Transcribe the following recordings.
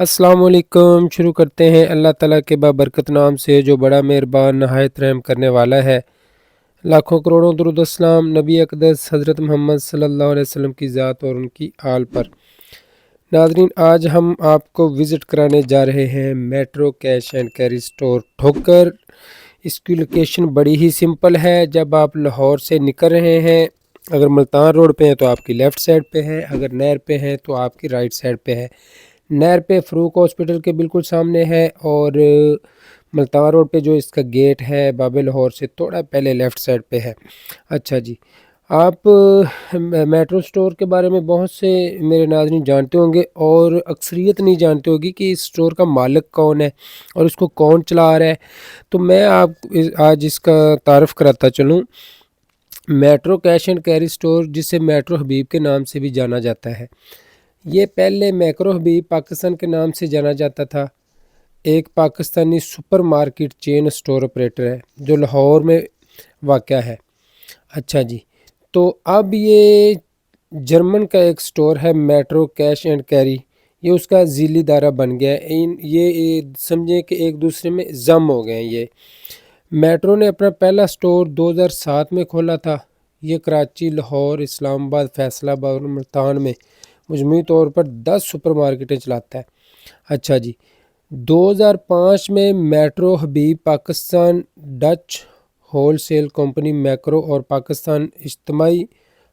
अस्सलाम वालेकुम। शुरू करते हैं अल्लाह ताला के बाबरकत नाम से जो बड़ा मेहरबान नहायत रहम करने वाला है। लाखों करोड़ों दुरूद अस्सलाम नबी अक़दस हज़रत मोहम्मद सल्लल्लाहु अलैहि वसल्लम की ज़ात और उनकी आल पर। नाज़रीन, आज हम आपको विज़िट कराने जा रहे हैं metro cash and carry store ठोकर। इसकी लोकेशन बड़ी ही सिंपल है। जब आप लाहौर से निकल रहे हैं, अगर मुल्तान रोड पे हैं तो आपकी लेफ़्ट साइड पे है, अगर नहर पे हैं तो आपकी राइट साइड पे है। नहर पे फ़रूक हॉस्पिटल के बिल्कुल सामने है और मुल्तान रोड पे जो इसका गेट है बाब लाहौर से थोड़ा पहले लेफ़्ट साइड पे है। अच्छा जी, आप मेट्रो स्टोर के बारे में बहुत से मेरे नाज़रीन जानते होंगे और अक्सरियत नहीं जानते होगी कि इस स्टोर का मालिक कौन है और इसको कौन चला रहा है। तो मैं आज इसका तारुफ़ कराता चलूँ। Metro cash and carry store, जिसे मेट्रो हबीब के नाम से भी जाना जाता है, ये पहले मैक्रो हबीब पाकिस्तान के नाम से जाना जाता था। एक Pakistani supermarket chain store operator है जो लाहौर में वाक़या है। अच्छा जी, तो अब ये जर्मन का एक स्टोर है मेट्रो कैश एंड कैरी। ये उसका ज़िली दायरा बन गया है। ये समझें कि एक दूसरे में ज़म हो गए हैं ये। मेट्रो ने अपना पहला स्टोर 2007 में खोला था। ये कराची, लाहौर, इस्लामाबाद, फैसलाबाद और मुल्तान में मजमूई तौर पर 10 सुपरमार्केटें चलाता है। अच्छा जी, 2005 में Metro Habib Pakistan Dutch wholesale company Makro और पाकिस्तान इज्तिमाई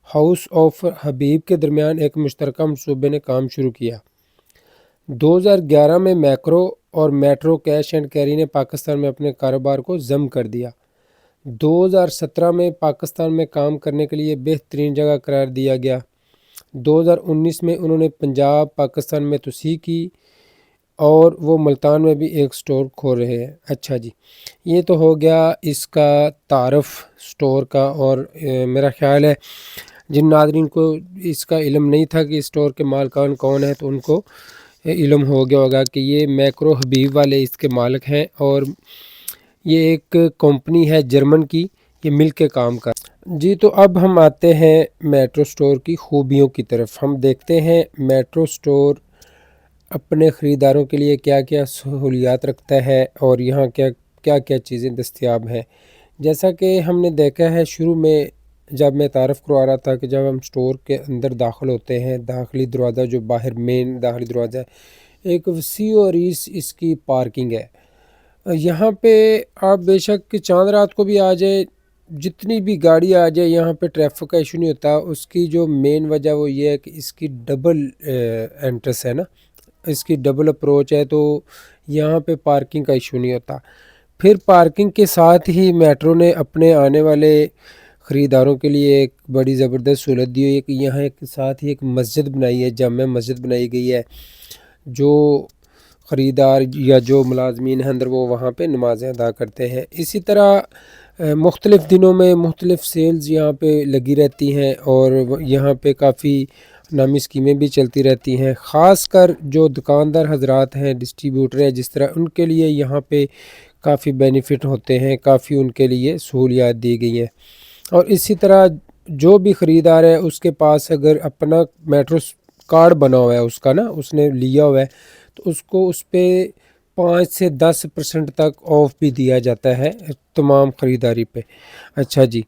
हाउस ऑफ हबीब के दरमियान एक मुश्तरका मनसूबे ने काम शुरू किया। 2011 में मैक्रो और मेट्रो कैश एंड कैरी ने पाकिस्तान में अपने कारोबार को ज़म कर दिया। 2017 में पाकिस्तान में काम करने के लिए बेहतरीन जगह करार दिया गया। 2019 में उन्होंने पंजाब पाकिस्तान में तोसी की और वो मुल्तान में भी एक स्टोर खोल रहे हैं। अच्छा जी, ये तो हो गया इसका तारफ़ स्टोर का। और मेरा ख़्याल है जिन नाज़रीन को इसका इल्म नहीं था कि स्टोर के मालिकान कौन है, तो उनको इल्म हो गया होगा कि ये मैक्रो हबीब वाले इसके मालिक हैं और ये एक कंपनी है जर्मन की, ये मिल के काम कर जी। तो अब हम आते हैं मेट्रो स्टोर की खूबियों की तरफ। हम देखते हैं मेट्रो स्टोर अपने ख़रीदारों के लिए क्या क्या सहूलियात रखता है और यहाँ क्या क्या चीज़ें दस्तयाब हैं। जैसा कि हमने देखा है शुरू में, जब मैं तारफ़ करवा रहा था, कि जब हम स्टोर के अंदर दाखिल होते हैं, दाखिली दरवाज़ा जो बाहर मेन दाखिली दरवाज़ा है, एक वसी और इसकी पार्किंग है। यहाँ पे आप बेशक चाँद रात को भी आ जाए, जितनी भी गाड़ी आ जाए, यहाँ पे ट्रैफिक का इशू नहीं होता। उसकी जो मेन वजह वो ये है कि इसकी डबल एंट्रेंस है ना, इसकी डबल अप्रोच है, तो यहाँ पे पार्किंग का इशू नहीं होता। फिर पार्किंग के साथ ही मेट्रो ने अपने आने वाले ख़रीदारों के लिए एक बड़ी ज़बरदस्त सहूलत दी हुई है कि यहाँ एक साथ ही एक मस्जिद बनाई है, जामे मस्जिद बनाई गई है। जो ख़रीदार या जो मुलाज़मीन हैं अंदर, वो वहाँ पे नमाज़ें अदा करते हैं। इसी तरह मुख्तलिफ़ दिनों में मुख्तलिफ़ सेल्स यहाँ पे लगी रहती हैं और यहाँ पे काफ़ी नामी स्कीमें भी चलती रहती हैं। ख़ासकर जो दुकानदार हज़रात हैं, डिस्ट्रीब्यूटर हैं, जिस तरह, उनके लिए यहाँ पे काफ़ी बेनिफिट होते हैं, काफ़ी उनके लिए सहूलियात दी गई हैं। और इसी तरह जो भी ख़रीदार है, उसके पास अगर अपना मेट्रो कार्ड बना हुआ है, उसका ना, उसने लिया हुआ है, तो उसको उस पर 5 से 10% तक ऑफ भी दिया जाता है तमाम ख़रीदारी पे। अच्छा जी,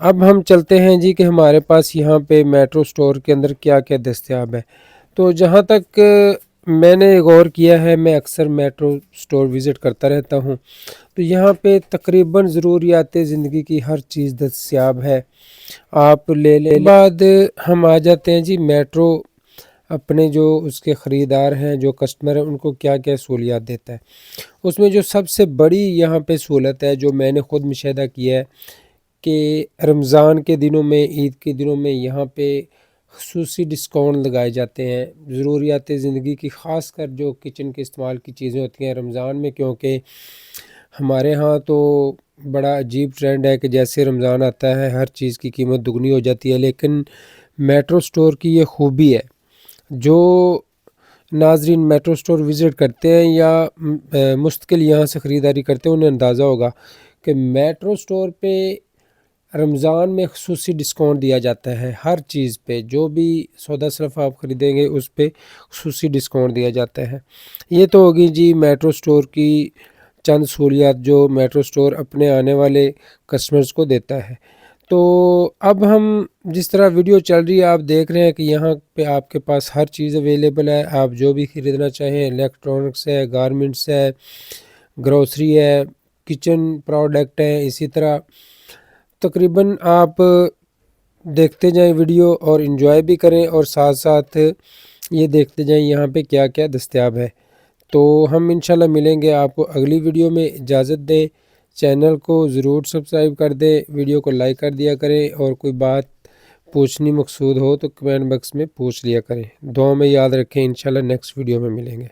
अब हम चलते हैं जी कि हमारे पास यहाँ पे मेट्रो स्टोर के अंदर क्या क्या दस्तयाब है। तो जहाँ तक मैंने गौर किया है, मैं अक्सर मेट्रो स्टोर विज़िट करता रहता हूँ, तो यहाँ पे तकरीबन ज़रूरियात ज़िंदगी की हर चीज़ दस्तयाब है। आप ले बाद हम आ जाते हैं जी मेट्रो अपने जो उसके ख़रीदार हैं, जो कस्टमर हैं, उनको क्या क्या सहूलियात देता है। उसमें जो सबसे बड़ी यहाँ पे सहूलत है, जो मैंने ख़ुद मुशाहिदा किया है, कि रमज़ान के दिनों में, ईद के दिनों में यहाँ पे ख़ुसूसी डिस्काउंट लगाए जाते हैं। ज़रूरियात ज़िंदगी की, ख़ासकर जो किचन के इस्तेमाल की चीज़ें होती हैं रमज़ान में, क्योंकि हमारे यहाँ तो बड़ा अजीब ट्रेंड है कि जैसे रमज़ान आता है हर चीज़ की कीमत दुगनी हो जाती है। लेकिन मेट्रो स्टोर की ये खूबी है, जो नाज़रीन मेट्रो स्टोर विज़िट करते हैं या मुस्तकिल यहाँ से ख़रीदारी करते हैं, उन्हें अंदाज़ा होगा कि मेट्रो स्टोर पे रमज़ान में ख़ुसूसी डिस्काउंट दिया जाता है हर चीज़ पे, जो भी सौदा सिर्फ आप ख़रीदेंगे उस पे ख़ुसूसी डिस्काउंट दिया जाता है। ये तो होगी जी मेट्रो स्टोर की चंद सहूलियात जो मेट्रो स्टोर अपने आने वाले कस्टमर्स को देता है। तो अब हम जिस तरह वीडियो चल रही है आप देख रहे हैं कि यहाँ पे आपके पास हर चीज़ अवेलेबल है, आप जो भी ख़रीदना चाहें, इलेक्ट्रॉनिक्स है, गारमेंट्स है, ग्रोसरी है, किचन प्रोडक्ट है, इसी तरह तकरीबन आप देखते जाएं वीडियो और एंजॉय भी करें और साथ साथ ये देखते जाएं यहाँ पे क्या क्या दस्तयाब है। तो हम इंशाल्लाह मिलेंगे आपको अगली वीडियो में। इजाज़त दें, चैनल को ज़रूर सब्सक्राइब कर दें, वीडियो को लाइक कर दिया करें और कोई बात पूछनी मकसूद हो तो कमेंट बॉक्स में पूछ लिया करें। दुआ में याद रखें, इंशाल्लाह नेक्स्ट वीडियो में मिलेंगे।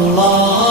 Allah